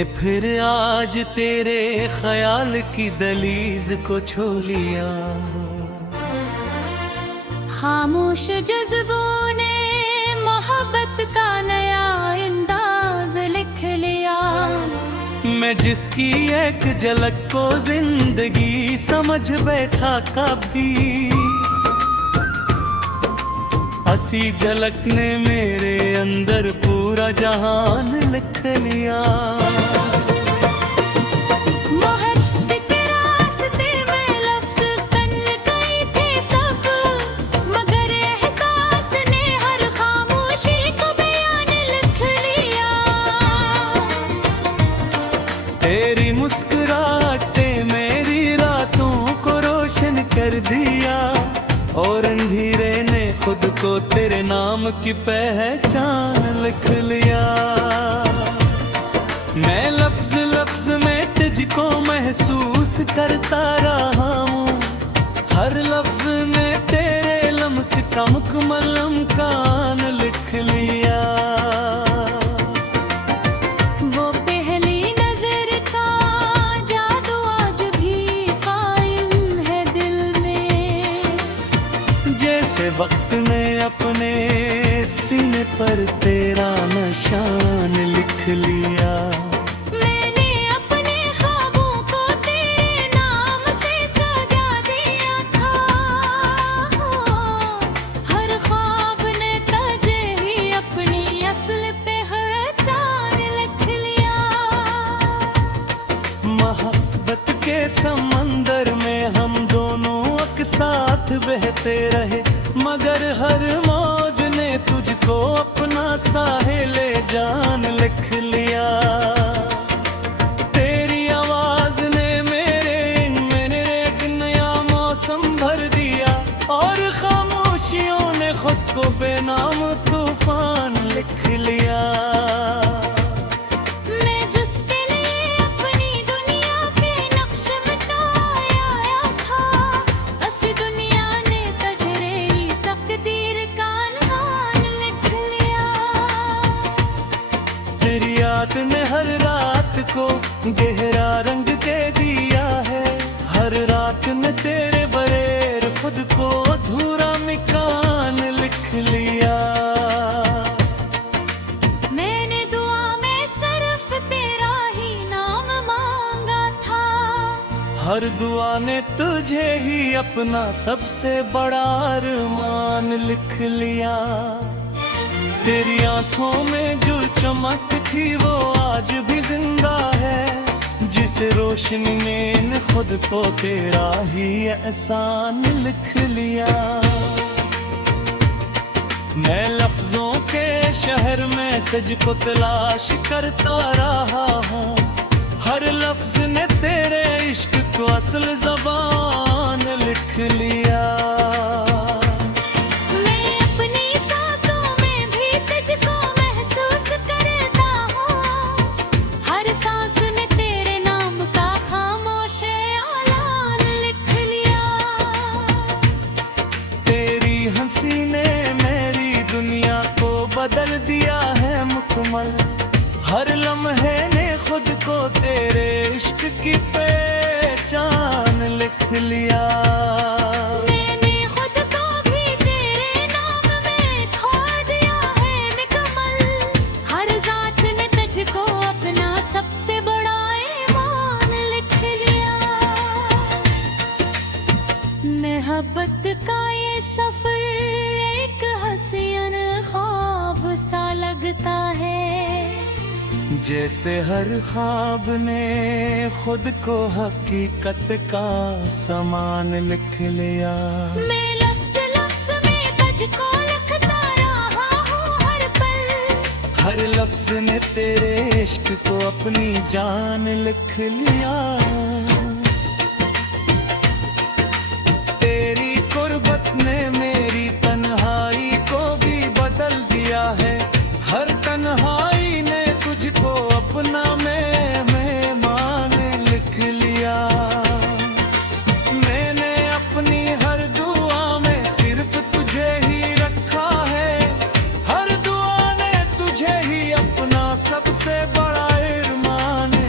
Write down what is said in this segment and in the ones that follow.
फिर आज तेरे ख्याल की दलीज को छू लिया। खामोश जज्बों ने मोहब्बत का नया अंदाज लिख लिया। मैं जिसकी एक झलक को जिंदगी समझ बैठा कभी, हंसी झलक ने मेरे अंदर पूरा जहान लिख लिया। मोहब्बत के रास्ते में लफ्ज़ तन गए थे सब, मगर एहसास ने हर खामोशी को बयान लिख लिया। तेरी मुस्कुराहट मेरी रातों को रोशन कर दिया, और अंधेरे ने खुद को तेरे नाम की पहचान लिख लिया। मैं लफ्ज लफ्ज में तुझको महसूस करता रहा हूँ, हर लफ्ज में तेरे लम्स का मुकम्मल अमकान लिख लिया। वो पहली नजर का जादू आज भी कायम है दिल में, जैसे वक्त ने अपने सीने पर तेरा निशान लिख लिया। मैंने अपने ख्वाबों को तेरे नाम से सजा दिया था, हर ख्वाब ने तुझे ही अपनी असल पहचान लिख लिया। मोहब्बत के समंदर में हम दोनों एक साथ बहते रहे, मगर हर मौज ने तुझको अपना साहिले जान लिख लिया। तेरी आवाज ने मेरे एक नया मौसम भर दिया, और खामोशियों ने खुद को बेनाम तूफान लिख लिया। मैं जिसके लिए अपनी दुनिया के नक्श मिटाया था, बस दुनिया ने तजरेई तकदीर का नाम लिख लिया। तेरी याद ने हर रात को गहरा रंग दे दिया है, हर रात ने तेरे बगैर खुद को अधूरा मकान लिख लिया। मैंने दुआ में सिर्फ तेरा ही नाम मांगा था, हर दुआ ने तुझे ही अपना सबसे बड़ा अरमान लिख लिया। तेरी आंखों में जो चमक थी वो आज भी जिंदा है, जिस रोशनी ने खुद को तेरा ही एहसान लिख लिया। मैं लफ्जों के शहर में तुझको तलाश करता रहा हूँ, हर लफ्ज ने तेरे इश्क को असल ज़बान लिख लिया। मैं अपनी सांसों में भी तुझको महसूस करता हूँ, हर सांस में तेरे नाम का खामोश ऐलान लिख लिया। तेरी हंसी ने मेरी दुनिया को बदल दिया है मुकम्मल, हर लम्हे ने खुद को तेरे इश्क की पहचान लिख लिया। मैंने खुद को भी तेरे नाम में खो दिया है मुकम्मल, हर जात ने तुझको अपना सबसे बड़ा ईमान लिख लिया। मोहब्बत का ये सफर एक हसीन ख्वाब सा लगता है, जैसे हर ख्वाब ने खुद को हकीकत का समान लिख लिया। मैं लफ्ज़ लफ्ज़ में तुझको लिखता रहा हूँ हर पल, हर लफ्ज ने तेरे इश्क को अपनी जान लिख लिया। तेरी कुर्बत ने मेरी तन्हाई को भी बदल दिया है, हर तन्हाई ने तुझको अपना मेहमान लिख लिया। मैंने अपनी हर दुआ में सिर्फ तुझे ही रखा है, हर दुआ ने तुझे ही अपना सबसे बड़ा इरमान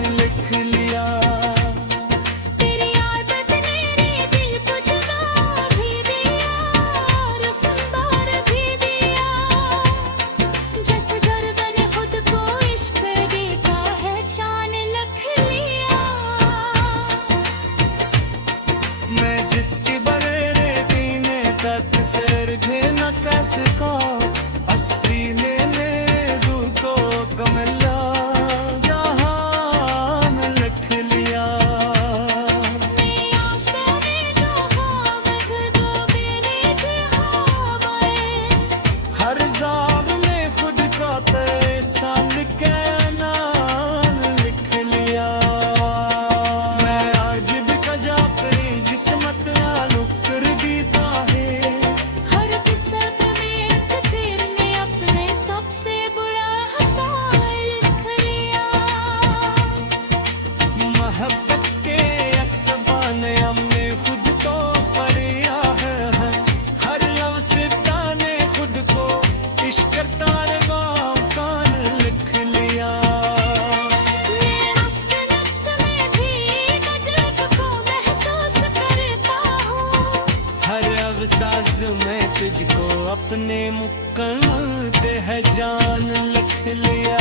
साज में तुझको अपने मुक्कन दे है जान लिख लिया।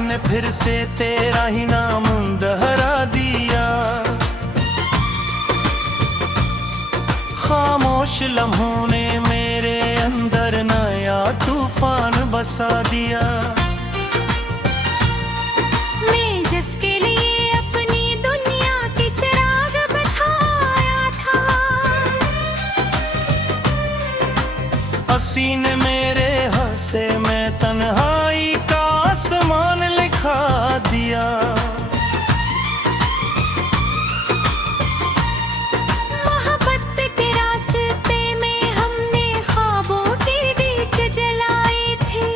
ने फिर से तेरा ही नाम दोहरा दिया। खामोश लम्हों ने मेरे अंदर नया तूफान बसा दिया। मैं जिसके लिए अपनी दुनिया के चिराग बुझाया था, हंसी ने मेरे हंसे में तन्हाई का आसमान लिखा दिया। मोहब्बत के रास्ते में हमने ख्वाबों की दीप जलाई थी,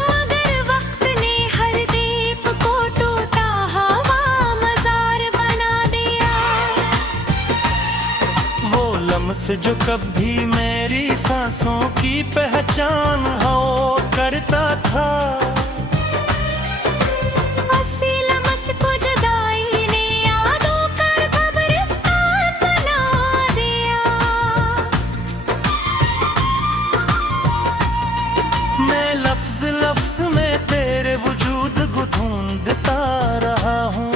मगर वक्त ने हर दीप को टूटा हवा मजार बना दिया। वो लम्स जो कभी मेरी सांसों की पहचान हो करता था, हंसी लम्स को जुदाई ने यादों कर कब्रिस्तान बना दिया। मैं लफ्ज लफ्ज में तेरे वजूद को ढूंढता रहा हूँ।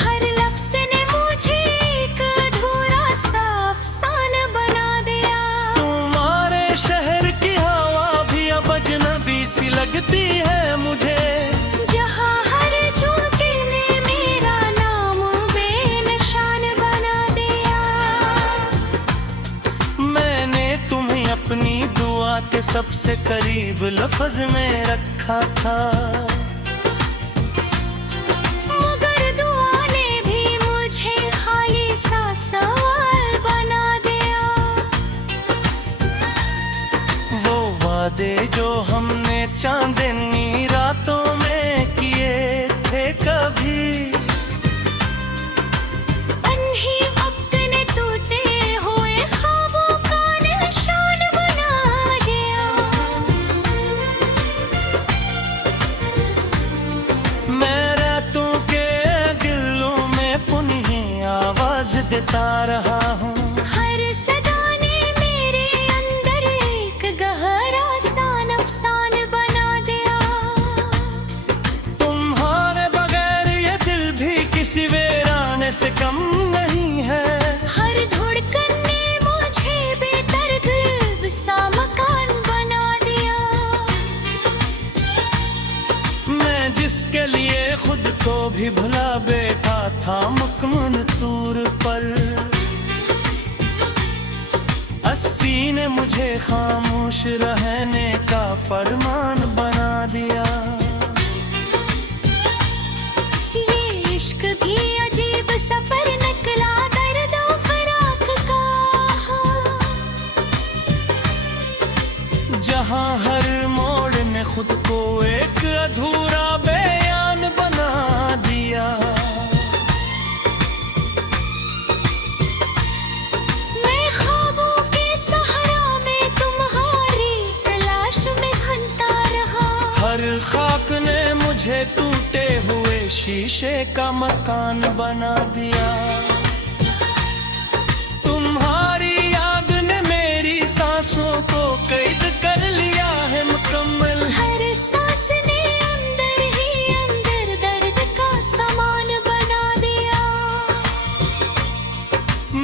हर लफ्ज ने मुझे एक अधूरा सा अफसाना बना दिया। तुम्हारे शहर की हवा भी अब अजनबी सी लगती है मुझे, जहाँ हर झोंके ने मेरा नाम बेनिशान बना दिया। मैंने तुम्हें अपनी दुआ के सबसे करीब लफ्ज में रखा था, मगर दुआ ने भी मुझे खाली सा सवाल बना दिया। वो वादे जो हमने चांदनी रातों में किए थे कभी, अनही अपने टूटे हुए ख्वाबों का निशान बना गया। मैं रातों के दिलों में पुनः आवाज देता रहा हूँ। हर सदा ने मेरे अंदर एक गहरा सा अफसान बना दिया। तुम्हारे बगैर ये दिल भी किसी वीराने से कम नहीं है। हर धड़कन ने मुझे बेदर्द सा मकान बना दिया। मैं जिसके लिए खुद को भी भुला बैठा था मुकम्मल तूर पर, हंसी ने मुझे खामोश रहने का फरमान बना दिया। ये इश्क भी अजीब सफर निकला दर्द और फराक का, जहाँ हर मोड़ ने खुद को एक अधूरा बयान बना दिया। मैं ख्वाबों के सहारा में तुम्हारी तलाश में घंटा रहा। हर खाक ने मुझे टूटे हुए शीशे का मकान बना दिया। तुम्हारी याद ने मेरी सांसों को कैद कर लिया है मुकम्मल। हर सांस ने अंदर ही अंदर दर्द का सामान बना दिया।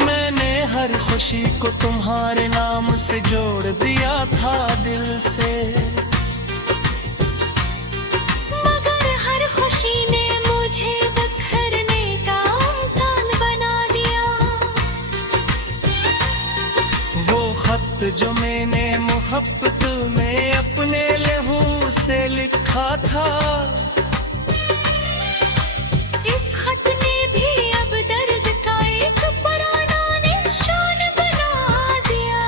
मैं हर खुशी को तुम्हारे नाम से जोड़ दिया था दिल से, मगर हर खुशी ने मुझे बिखरने का आसान बना दिया। वो खत जो मैंने मोहब्बत में अपने लहू से लिखा था, इस खत ने भी अब दर्द का एक पुराना निशान बना दिया।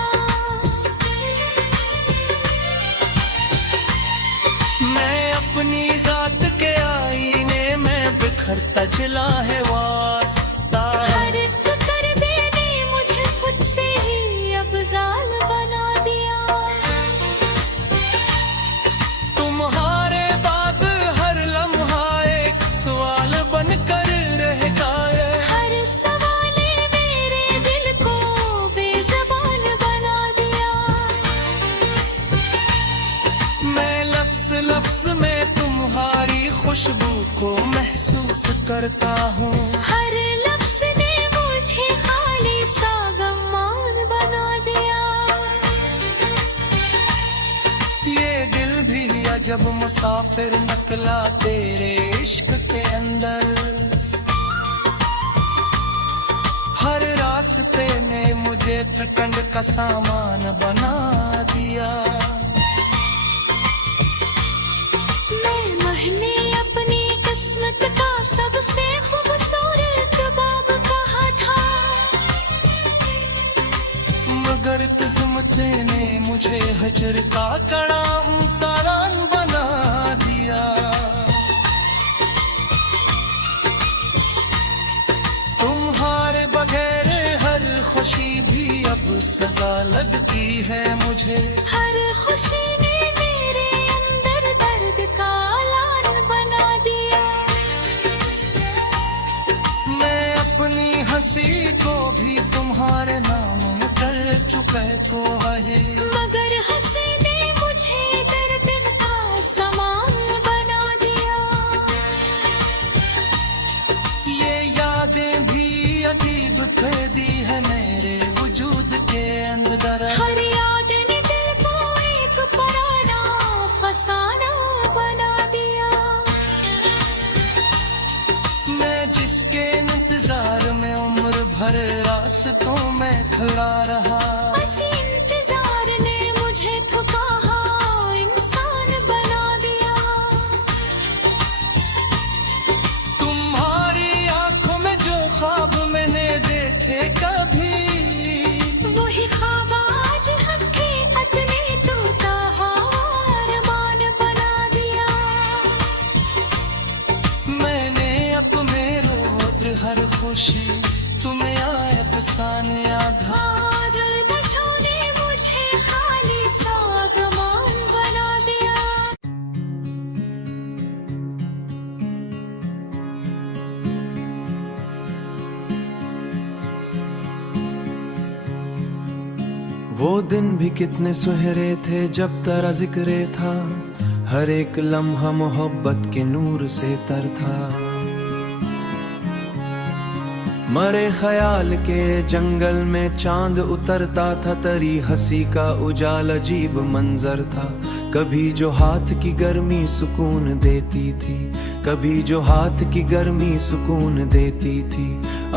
मैं अपनी जात के आईने में बिखरता चला है वास्ता, हर एक करबे ने मुझे खुद से ही अब जाल बना दिया। तुम्हारे बाद हर लम्हा एक सवाल बनकर रहता है, हर सवाले मेरे दिल को बेज़बान बना दिया। मैं लफ्ज लफ्ज में तुम्हारी खुशबू को महसूस करता हूँ, हर लफ्ज़ ने मुझे खाली सा गमान बना दिया। ये दिल भी अजब मुसाफिर निकला तेरे इश्क के अंदर, हर रास्ते ने मुझे प्रकंड का सामान बना दिया। मैं महने अपनी किस्मत का सबसे खूबसूरत बाब कहा था, मगर किस्मत ने मुझे हजर का कड़ा उतारान बना दिया। तुम्हारे बगैर हर खुशी भी अब सजा लगती है मुझे, हर खुशी ने मेरे अंदर दर्द का लाल बना दिया। मैं अपनी हंसी को भी तुम्हारे नाम में कर चुके को है, मगर हंसी ने मुझे दर्द का सामान बना दिया। ये यादें भी अजीब कैदी है मेरे वजूद के अंदर, हर याद ने दिल को एक पुराना फसाना बना दिया। मैं जिसके इंतजार में उम्र भर रास्तों में खड़ा रहा, बस इंतजार ने मुझे थका इंसान बना दिया। तुम्हारी आंखों में जो ख्वाब मैंने देखे कभी, वही ख्वाब आज हकीकत ने टूटा अरमान बना दिया। मैंने अपने रोद हर खुशी तुम्हें आए फसाने आघात, दिलकशों ने मुझे खाली सा गमान बना दिया। वो दिन भी कितने सुनहरे थे जब तेरा जिक्र था, हर एक लम्हा मोहब्बत के नूर से तर था। मरे ख्याल के जंगल में चांद उतरता था, तेरी हंसी का उजाल अजीब मंजर था। कभी जो हाथ की गर्मी सुकून देती थी, कभी जो हाथ की गर्मी सुकून देती थी,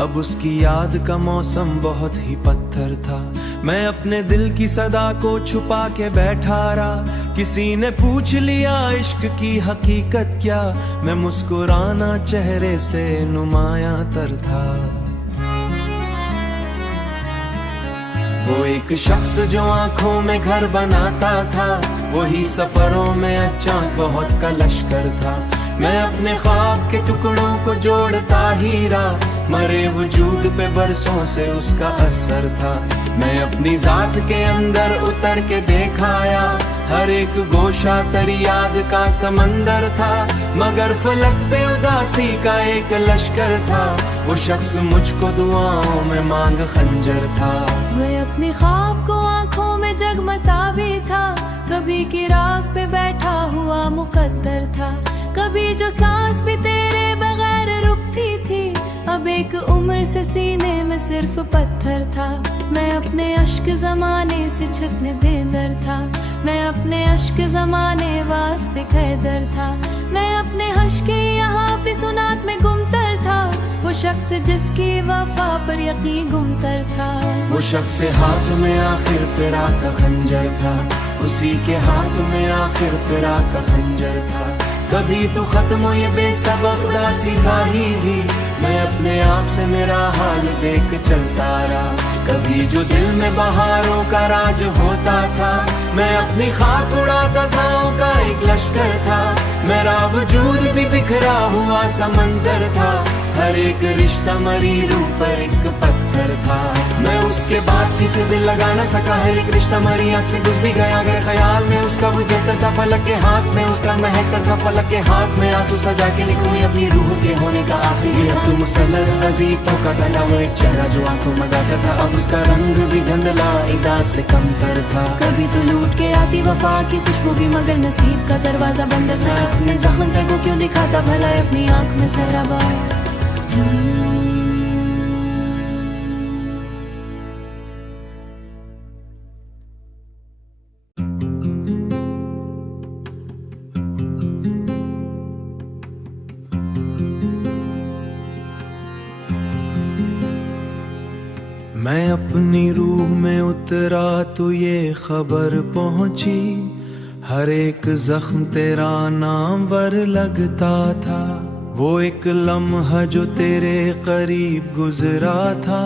अब उसकी याद का मौसम बहुत ही पत्थर था। मैं अपने दिल की सदा को छुपा के बैठा रहा, किसी ने पूछ लिया इश्क की हकीकत क्या, मैं मुस्कुराना चेहरे से नुमाया तर था। वो एक शख्स जो आंखों में घर बनाता था, वही सफरों में अचानक बहुत का लश्कर था। मैं अपने ख्वाब के टुकड़ों को जोड़ता ही रहा, मरे वजूद पे बरसों से उसका असर था। मैं अपनी जात के अंदर उतर के देखाया, हर एक गोशा तेरी याद का समंदर था। मगर फलक पे उदासी का एक लश्कर था, वो शख्स मुझको दुआओं में मांग खंजर था। वह अपने ख्वाब को आंखों में जगमता भी था, कभी की राग पे बैठा हुआ मुकद्दर था। कभी जो सांस भी तेरे बगैर रुकती थी, अब एक उम्र से सीने में सिर्फ पत्थर था। मैं अपने अश्क जमाने से छकने बेदर था। मैं अपने अश्क जमाने वास्ते खैदर था। मैं अपने हश के यहाँ पे सुनात में गुमतर था। वो शख्स जिसकी वफा पर यकीन गुमतर था। वो शख्स हाथ में आखिर फिराक का खंजर था। उसी के हाथ में आखिर फिराक का खंजर था। कभी तो खत्म हो ये बेसबब उदासी बाही भी। मैं अपने आप से मेरा हाल देख चलता रहा। कभी जो दिल में बहारों का राज होता था। मैं अपनी खाक उड़ाता जाओं का एक लश्कर था। मेरा वजूद भी बिखरा हुआ सा मंजर था। हर एक रिश्ता मरी रूह पर एक पत्थर था। मैं उसके बाद किसी दिल लगा न सका। हर एक रिश्ता मरी आँख से गुजर भी गया। गए ख्याल में उसका वो जहतर था। फलक के हाथ में उसका महकर था। फलक के हाथ में आंसू सजा के लिखूं अपनी रूह के होने का आखिरी हक। तुम मुसल्लल अजीतों का गला वो एक चेहरा जो आंखों में गाता था। अब उसका रंग भी धुंधला इदा से कमतर था। कभी तो लूट के आती वफा की खुशबू भी मगर नसीब का दरवाजा बंद था। अपने जख्म तक को क्यों दिखाता भला अपनी आंख में सहराबा। मैं अपनी रूह में उतरा तो ये खबर पहुंची। हर एक जख्म तेरा नामवर लगता था। वो एक लम्हा जो तेरे करीब गुजरा था।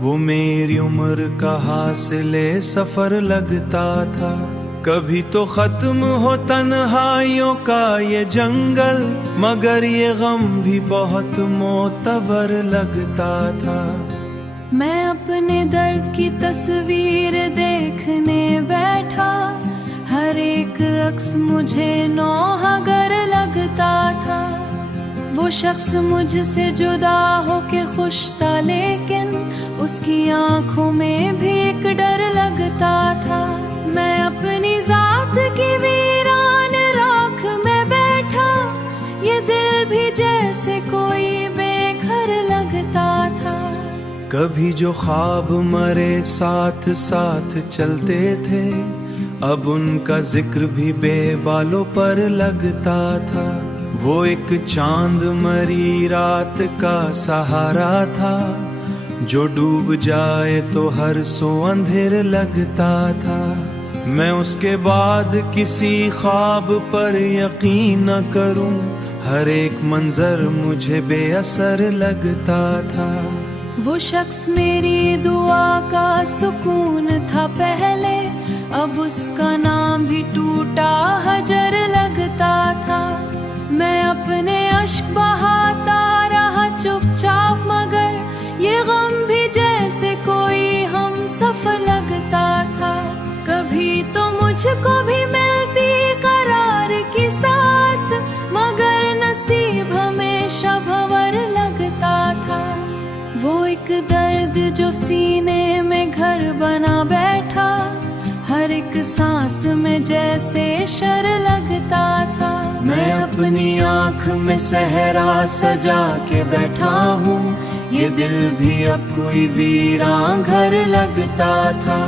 वो मेरी उम्र का हासिले सफर लगता था। कभी तो खत्म हो तन्हाइयों का ये जंगल। मगर ये गम भी बहुत मोतबर लगता था। मैं अपने दर्द की तस्वीर देखने बैठा। हर एक अक्स मुझे नौहगर लगता था। वो शख्स मुझसे जुदा हो के खुश था लेकिन उसकी आंखों में भी एक डर लगता था। मैं अपनी जात की वीरान राख में बैठा। ये दिल भी जैसे कोई बेघर लगता था। कभी जो ख्वाब मरे साथ साथ चलते थे। अब उनका जिक्र भी बेबालों पर लगता था। वो एक चांद मरी रात का सहारा था। जो डूब जाए तो हर सो अंधेर लगता था। मैं उसके बाद किसी ख्वाब पर यकीन न करूं। हर एक मंजर मुझे बेअसर लगता था। वो शख्स मेरी दुआ का सुकून था पहले। अब उसका नाम भी टूटा हजर लगता था। मैं अपने अश्क बहाता रहा चुपचाप मगर ये गम भी जैसे कोई हम सफर लगता था। कभी तो मुझको भी मिलती करार की साथ मगर नसीब हमेशा भंवर लगता था। वो एक दर्द जो सीने में घर बना बैठा। हर एक सांस में जैसे शर लगता था। मैं अपनी आँख में सहरा सजा के बैठा हूँ। ये दिल भी अब कोई वीरान घर लगता था।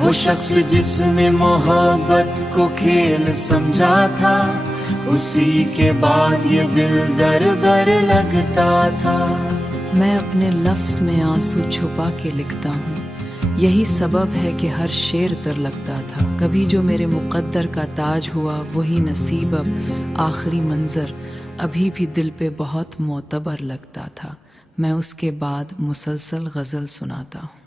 वो शख्स जिसने मोहब्बत को खेल समझा था। उसी के बाद ये दिल दर दर लगता था। मैं अपने लफ्ज़ में आंसू छुपा के लिखता हूँ। यही सबब है कि हर शेर तर लगता था। कभी जो मेरे मुक़द्दर का ताज हुआ वही नसीब अब आखिरी मंज़र अभी भी दिल पे बहुत मोतबर लगता था। मैं उसके बाद मुसलसल गज़ल सुनाता हूँ।